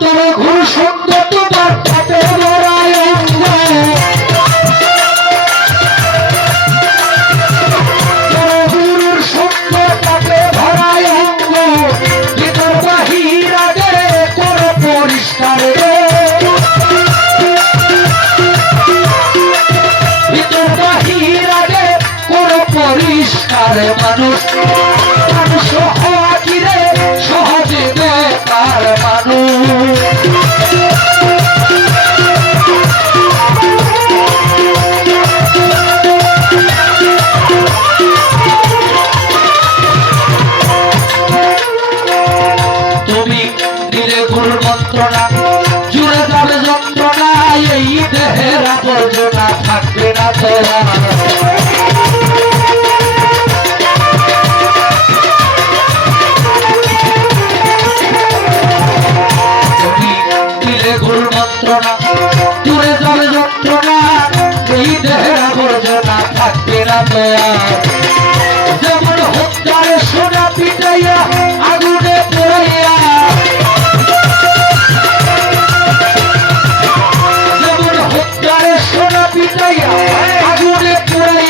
তোর ঘুর সঙ্গ তোমার পাপে ভরায় অঙ্গ তোর গুরুর সঙ্গ পাপে ভরায় অঙ্গ ভিতর বাহির আগে করো পরিষ্কার ভিতর বাহির আগে করো পরিষ্কার মানুষ মানুষ হওয়া কিরে সহজে বেকার মানুষ তুমি দিলে গুরু মন্ত্রণা জুড়ে যাবে যন্ত্রণা এই দেহের আবর্জনা থাকবে না তোমার দূরে যাবে যন্ত্রণা এই দেহের আবর্জনা থাকবে না যেমন হত্যার সোনা পিটাইয়া আগুনে পোড়াইয়া যেমন হত্যার সোনা পিটাইয়া আগুনে পোড়াইয়া